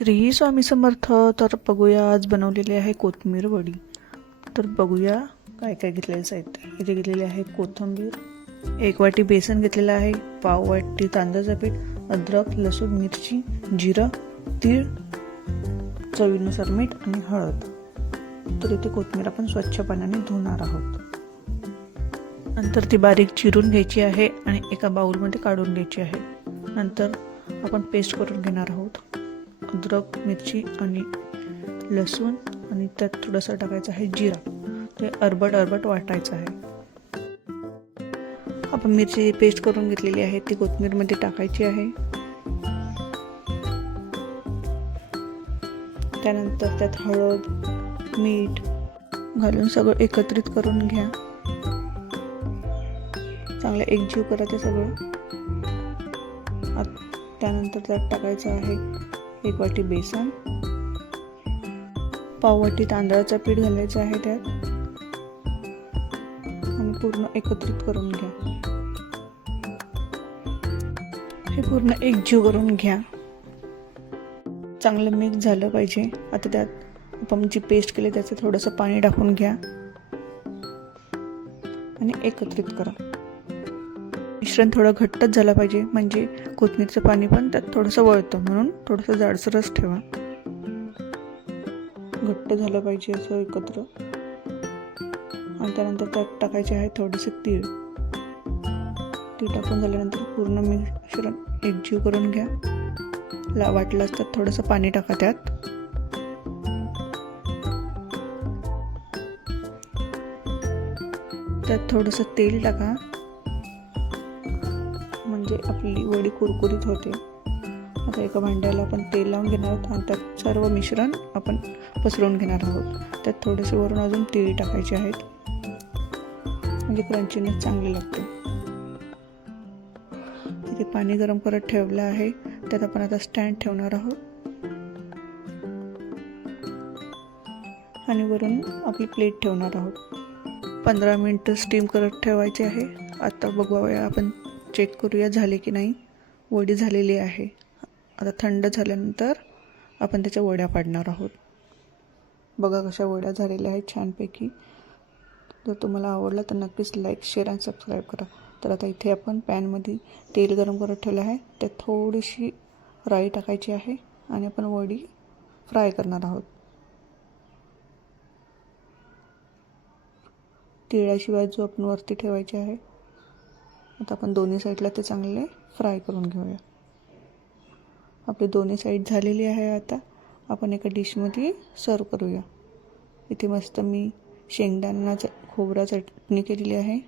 श्री स्वामी समर्थ तर बघूया आज बनवलेली आहे कोथमीर वडी. तर बघूया काय काय घेतलेलं साहित्य इथे घेतलेले आहे कोथिंबीर एक वाटी बेसन घेतलेलं आहे पाव वाटी तांदळाचं पीठ अद्रक लसूण मिरची जिरं तीळ चवीनुसार मीठ आणि हळद. तर इथे कोथमीर आपण स्वच्छ पाण्याने धुणार आहोत. नंतर ती बारीक चिरून घ्यायची आहे आणि एका बाउलमध्ये काढून घ्यायची आहे. नंतर आपण पेस्ट करून घेणार आहोत. अद्रक मिरची आणि लसूण आणि त्यात थोडंसं टाकायचं आहे जिरा. ते अरबट अरबट वाटायचं आहे. आपण मिरची पेस्ट करून घेतलेली आहे ती कोथमीरमध्ये टाकायची आहे. त्यानंतर त्यात हळद मीठ घालून सगळं एकत्रित करून घ्या. चांगलं एकजीव करा ते सगळं. आत- त्यानंतर त्यात टाकायचं आहे एक वाटी बेसन. पाव वाटी तांदळाचं पीठ घालायचं आहे त्यात. आणि पूर्ण एकत्रित करून घ्या. हे पूर्ण एकजीव करून घ्या. चांगलं मिक्स झालं पाहिजे. आता त्यात आपण जी पेस्ट केली त्याचं थोडंसं पाणी टाकून घ्या. आणि एकत्रित करा. मिश्रण थोडं घट्टच झालं पाहिजे. म्हणजे कोथमीरचं पाणी पण त्यात थोडंसं वळतं. म्हणून थोडंसं जाडसरच ठेवा. घट्ट झालं पाहिजे असं एकत्र. आणि त्यानंतर त्यात टाकायचे आहे थोडेसे तीळ. तीळ टाकून झाल्यानंतर पूर्ण मिश्रण एकजीव करून घ्या. ला वाटलं असतं थोडंसं पाणी टाका त्यात. त्यात थोडंसं तेल टाका. म्हणजे आपली वडी कुरकुरीत होते. आता एका भांड्याला आपण तेल लावून घेणार आहोत आणि त्यात सर्व मिश्रण आपण पसरवून घेणार आहोत. त्यात थोडेसे वरून अजून तिळी टाकायचे आहेत. म्हणजे क्रंचीनेस चांगले लागते इथे पाणी गरम करत ठेवलं आहे. त्यात आपण आता स्टँड ठेवणार आहोत. आणि वरून आपली प्लेट ठेवणार आहोत. पंधरा मिनटं स्टीम करत ठेवायचे आहे. आता बघूया आपण चेक करूया झाले की नाही. वडी झालेली आहे. आता थंड झाल्यानंतर आपण त्याच्या वड्या पाडणार आहोत. बघा कशा वड्या झालेल्या आहेत छानपैकी. जर तुम्हाला आवडला तर नक्कीच लाईक शेअर आणि सबस्क्राईब करा. तर आता इथे आपण पॅनमध्ये तेल गरम करत ठेवलं आहे. त्यात थोडीशी राई टाकायची आहे आणि आपण वडी फ्राय करणार आहोत. तिळाची बाजू आपण वरती ठेवायची आहे आता आपण दोन्ही साईडला ते चांगले फ्राय करून घेऊया. आपली दोन्ही साईड झालेली आहे आता. आपण एका डिशमध्ये सर्व करूया. इथे मस्त मी शेंगदाणा खोबरा चटणी केलेली आहे.